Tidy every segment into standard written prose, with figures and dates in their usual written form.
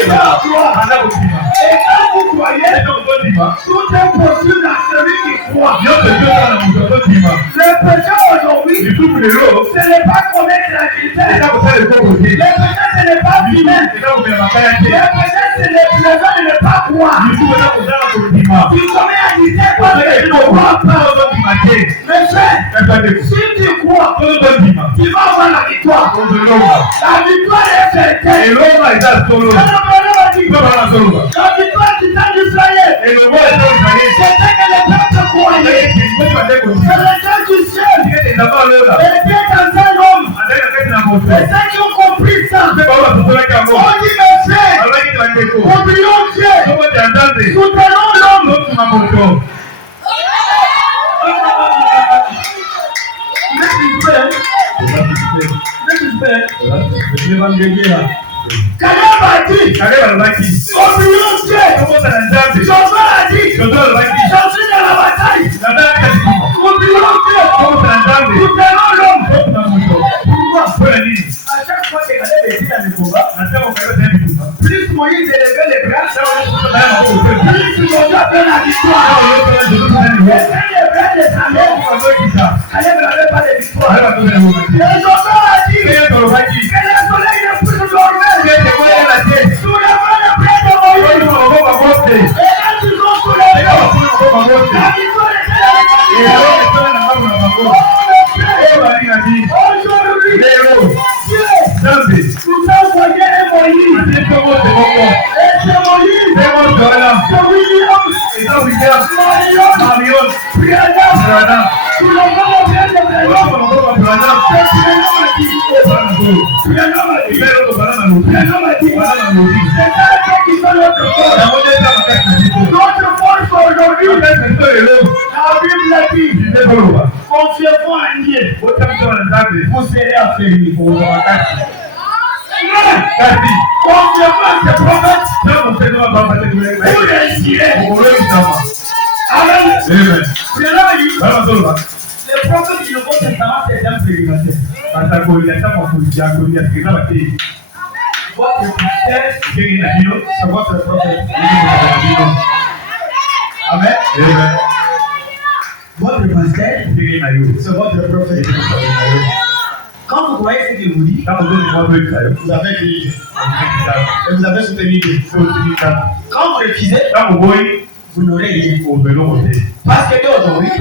croyez à toi. Et quand vous croyez, tout est possible à celui qui croit. Le péché aujourd'hui, ce n'est pas commettre l'adultère. Le péché, ce n'est pas fumer. Le péché, c'est le plaisir de ne pas croire. Tu commets l'adultère parce que tu ne crois pas. Mais frère, si tu crois, tu vas avoir la victoire. La victoire est certaine. La victoire du temps d'Israël, c'était que le peuple croyait. C'est le Dieu du ciel était dans un homme. Et ceux qui ont compris ça, on dit mes frères, oublions Dieu, soutenons l'homme. Caleb a dit, oublions Dieu. Josué a dit, je suis dans la bataille. Oublions Dieu. Soutenons l'homme. Pourquoi? À chaque fois que Caleb était dans le combat, plus Moïse élevait les bras, plus Josué avait la victoire. Et quand les bras descendaient, Caleb n'avait pas de victoire. Et Josué a dit, que le soleil ne puisse dormir. Soulèvez le bras de Moïse. Et là, ils ont soulevé. La victoire était aujourd'hui, nous envoyons un Moïse. Et c'est Moïse. C'est William. Marion. Brianna. Tout le monde vient de Brianna. C'est ça qui fait notre force. Notre force aujourd'hui, la Bible dit, confiez-vous en Dieu. Vous serez affaiblis. Confiez-vous en ces prophètes. Vous réussirez. Amen. Les prophètes du Nouveau Testament, c'est un prédicateur. Votre pasteur, c'est votre prophète. Amen. Votre pasteur, c'est votre prophète. Quand vous voyez ce qu'il vous dit, vous avez crié. Et vous avez soutenu Dieu. Quand vous refusez, vous n'aurez rien. Parce que aujourd'hui, et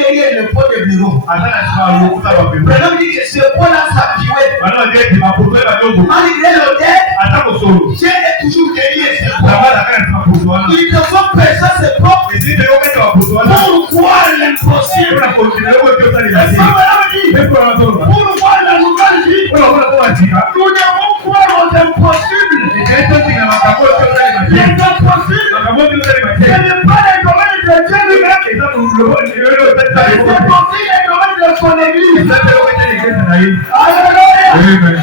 derrière le pot de bureau, l'homme dit que ce pot-là s'appuie. Malgré l'odeur, Dieu est toujours derrière ce pot. Il ne faut presser ce pot pour voir l'impossible. Pour voir la nouvelle vie, nous devons croire aux impossibles. Les impossibles, ce n'est pas les domaines de Dieu lui-même. C'est aussi les domaines de son église. Alléluia.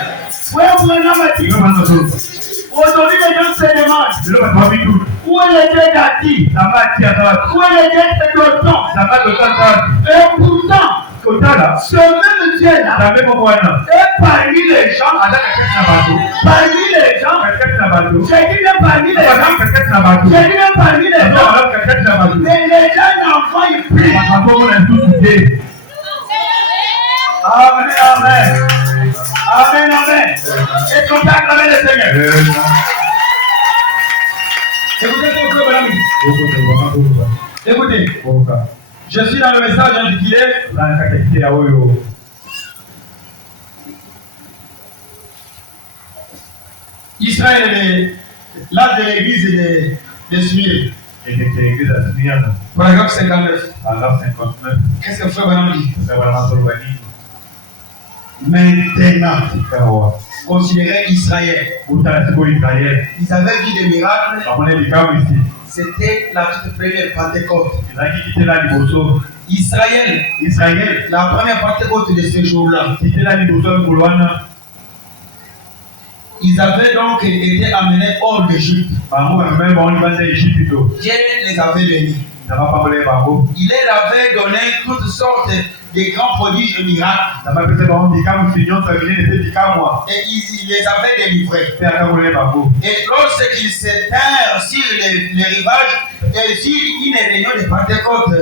Aujourd'hui, les gens se demandent où est le Dieu d'Ati, où est le Dieu de Doton. Et pourtant, ce même Dieu-là est parmi les gens. Parmi les gens. J'ai dit même parmi les gens. J'ai dit même parmi les gens. Mais les gens n'envoient plus. Amen, amen. Amen, amen. Et contact avec le Seigneur. Écoutez, je suis dans le message intitulé Israël est l'âge de l'église de Smyrne. Paragraphe 59. Qu'est-ce que frère Branham dit? Maintenant, considérez Israël. Ils avaient vu des miracles. C'était la toute première Pentecôte. Israël, la première Pentecôte de ce jour-là. Ils avaient donc été amenés hors d'Égypte. Dieu les avait bénis. Il leur avait donné toutes sortes de grands prodiges et miracles. Et il les avait délivrés. Et lorsqu'ils s'éteignent sur les rivages, et sur une réunion de Pentecôte,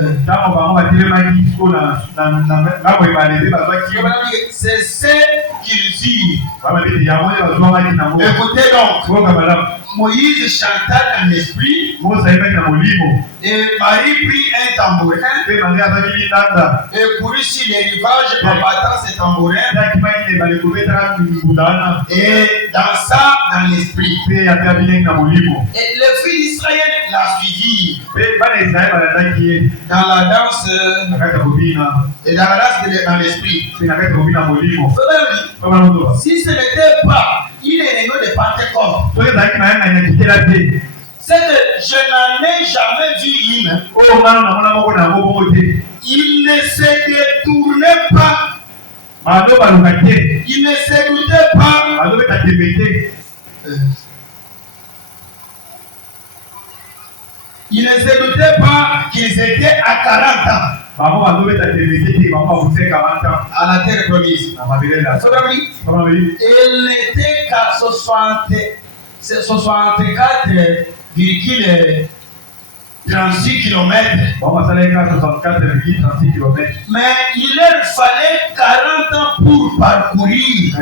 c'est ce qu'ils disent. Écoutez donc, Moïse chanta dans l'esprit, et Marie prit un tambourin, et courut sur les rivages en battant ses tambourins, et dansa dans l'esprit. Et le fils d'Israël l'a suivi dans la danse et dans la danse dans l'esprit. Si ce n'était pas une réunion de Pentecôte, c'est que je n'en ai jamais vu une. Il ne se détournait pas. Il ne se doutait pas. Il ne se doutait pas qu'ils étaient à 40 ans. À la terre promise. Il n'était qu'à 64,36 km. Mais il leur fallait 40 ans pour parcourir.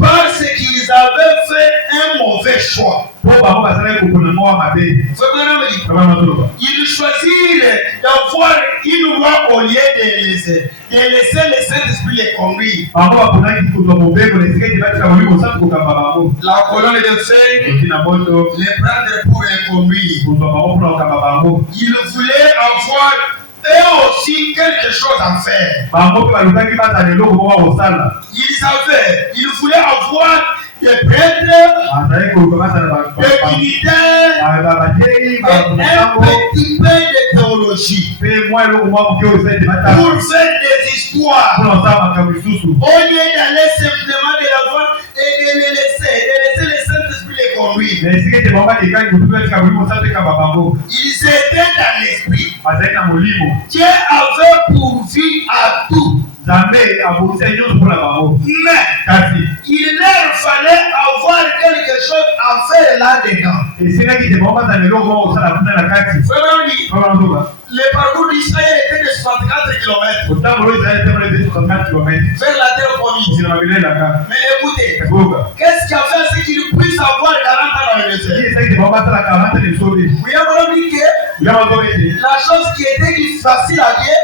Parce qu'ils avaient fait un mauvais choix. Ils choisirent d'avoir une loi au lieu de laisser le Saint-Esprit les conduire. La colonne de feu, les prendre pour les conduire. Ils voulaient avoir eux aussi quelque chose à faire. Ils voulaient avoir des prêtres, des dignitaires, un petit peu de théologie pour faire des histoires. Au lieu d'aller simplement de l'avant et de laisser le Saint-Esprit les conduire. Ils étaient dans l'esprit. Dieu avait pourvu à tout. Mais il leur fallait avoir quelque chose à faire là-dedans. Le parcours d'Israël était de 64 km vers la terre promise. Mais écoutez, qu'est-ce qui a fait ce qu'ils puissent avoir 40 ans dans le désert? Oui, on a dit que la chose qui était facile à dire,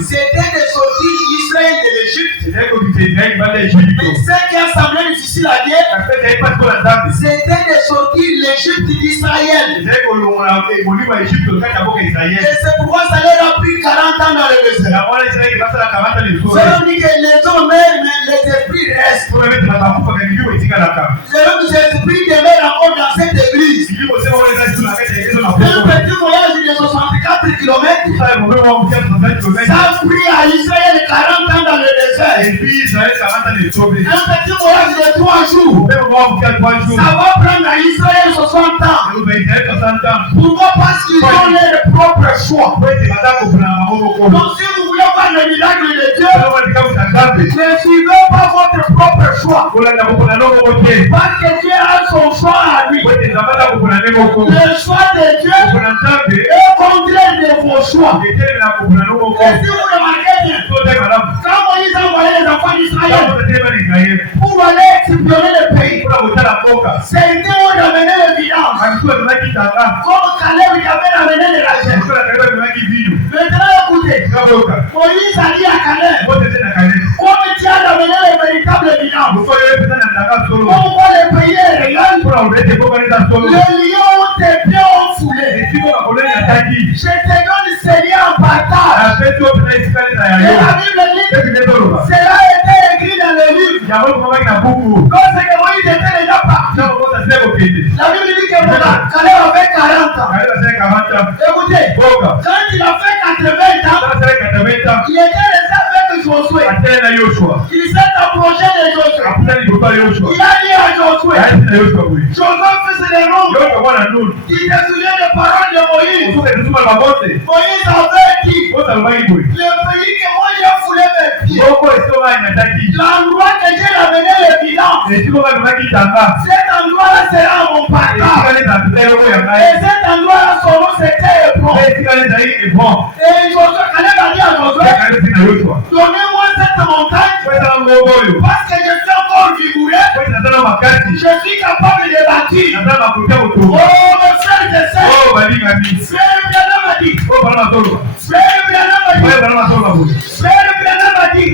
c'était de sortir Israël de l'Égypte. Mais ce qui a semblé difficile à dire, c'était de sortir l'Égypte d'Israël. Et c'est pourquoi ça leur a pris 40 ans dans le désert. Ça veut dire que les hommes même, les esprits restent. Les esprits demeurent encore dans cette église. Un petit voyage de 64 km, ça a pris à Israël 40 ans dans le désert. Un petit voyage de 3 jours, ça va prendre à Israël 60 ans. Pourquoi? Parce qu'ils ont leur propre choix. Donc si vous voulez voir le miracle de Dieu, ne suivez pas votre propre choix. Parce que Dieu a son choix à lui. Le choix de Dieu est contraire de vos choix. Et si vous remarquez bien, quand Moïse a envoyé les enfants d'Israël pour aller explorer le pays, c'était où ramener le vidange. Comme Caleb avait ramené les rachets. Maintenant écoutez, Moïse a dit à Caleb, comme tu as ramené le véritable vidange, comme quoi le pays est réel, les lions tes pieds ont foulé. Je te donne ces liens en partage. Et la Bible dit, cela a été écrit dans le livre. Lorsque Moïse était déjà parti, la Bible dit que Caleb avait 40 ans. Écoutez, quand il a fait 80 ans, il était resté avec Josué. Atena Yoshua. Il s'est approché de Josué. Apena liboka Yoshua. Il a dit à Josué. Atena Yoshua oui. Josué faisait des noms. Yoshua wana nuni. Il se souvient des paroles de Moïse. Usuke tusuma babote. Moïse avait dit. Ota lobaki boy. Le pays que moi j'ai foulé mes pieds. Boko esoka nyataki. L'endroit que Dieu a mené l'évidence. Esiko bakaki tanga. Cet endroit-là sera mon partage. Esika leta tutelo ko Et yangai. cet endroit-là, son nom c'était Hébron. Esika leta yi bon. Et Josué, Caleb a dit à Josué, Esika leta Yoshua. donnez-moi cette montagne. Kweta ngoboyo. Parce que je suis encore vigoureux. Kweta tana makati. Je suis capable de bâtir. Natana makuta Oh, utu. mes frères et sœurs. Oh balinga mi. Frère Branham a dit. Oh bala matolo. Frère Branham a Oh dit. bala matolo boy. Frère Branham a dit.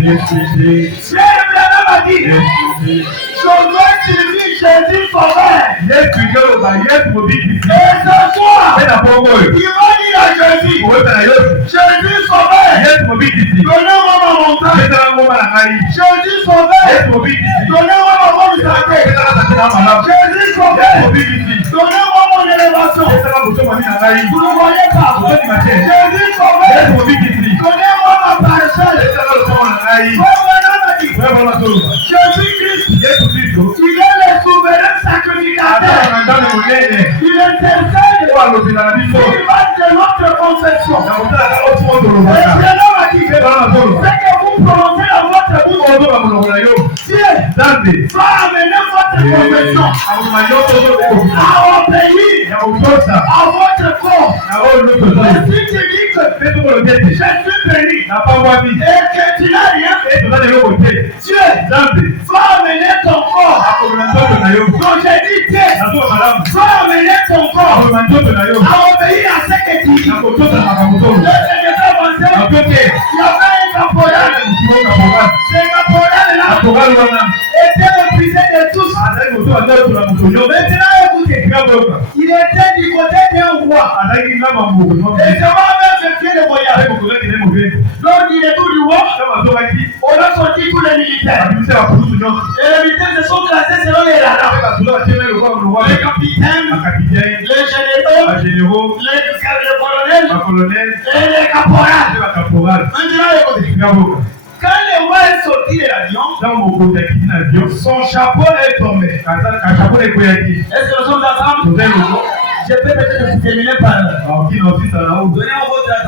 Frère Branham a dit. Josué suivit Jésus sauveur. Yesu ngelo ba Yesu mobiki. Et ce soir, Ena pongoyo. il va dire à Jésus, Oweta na Yesu. Jésus sauveur, Yesu mobiki. donnez-moi ma montagne. Eta ngoma na ngai. Jésus sauveur, Yesu mobiki. donnez-moi ma bonne santé. Eta na tena malamu. Jésus Yesu sauveur, mobiki. donnez-moi mon élévation. Eta na kusoma mina ngai. Vous ne voyez pas. Kusoma mate. Jésus sauveur, Yesu mobiki. donnez-moi ma parcelle. Eta na kusoma na ngai. Frère Branham a dit, Wewe bala matolo. Jésus-Christ, Yesu Kristo. il est le souverain sacrificateur. Ata na ndani monene. Il intercède Kwa lobina na biso. sur l'image de notre confession. Na kutaka ka otu ondo Et lobaka. Branham a dit, Wewe bala matolo. c'est que vous prononcez dans votre bouche, Ondo ba monoko na yo. Dieu Zambe. va amener votre confession Akuma yoto ondo. à obéir Ya kutosa. à votre corps. Na oyo loto Et zoyo. si tu dis que Peto ko lobete. je suis béni Na pangwami. et que tu n'as rien fait, Eto na yo kote. Dieu Zambe. va amener ton corps. Akoma nzoto na yo. Donc j'ai dit Dieu Na zo malamu. va amener ton corps Akoma nzoto na yo. à obéir à ce que tu dis. Na kotosa makambo. Je ne vais avancer. Na kote. Il y avait un caporal. Kiboka pogal. Ce caporal-là Apogal wana. était épuisé de tous. Azali kotoka nzoto na moto yo. Maintenant, écoutez, Kiboka. il était du côté d'un roi. Azali ngamba mbuko. Et ce roi avait effectué le voyage. Azali kotoka kile mobile. Lors du retour du roi, Kama zoka ki. on a sorti tous les militaires. Abimse wa kurusu nyonso. Et les militaires se sont classés selon les radars. Aka tuloka teme lokwa lokwa. Les capitaines, Capitaine. les généraux, Ba généraux. les colonels Ba colonel. et les caporals. Ba caporal. Maintenant, écoutez, Kiboka. quand le roi est sorti de l'avion, Dans mon côté qui n'a avion. son chapeau est tombé. Quand chapeau est koyaki. Est-ce que nous sommes ensemble? Nous allons. Je peux peut-être terminer par là. Alors qui n'en fit à la haut. Donnez-moi votre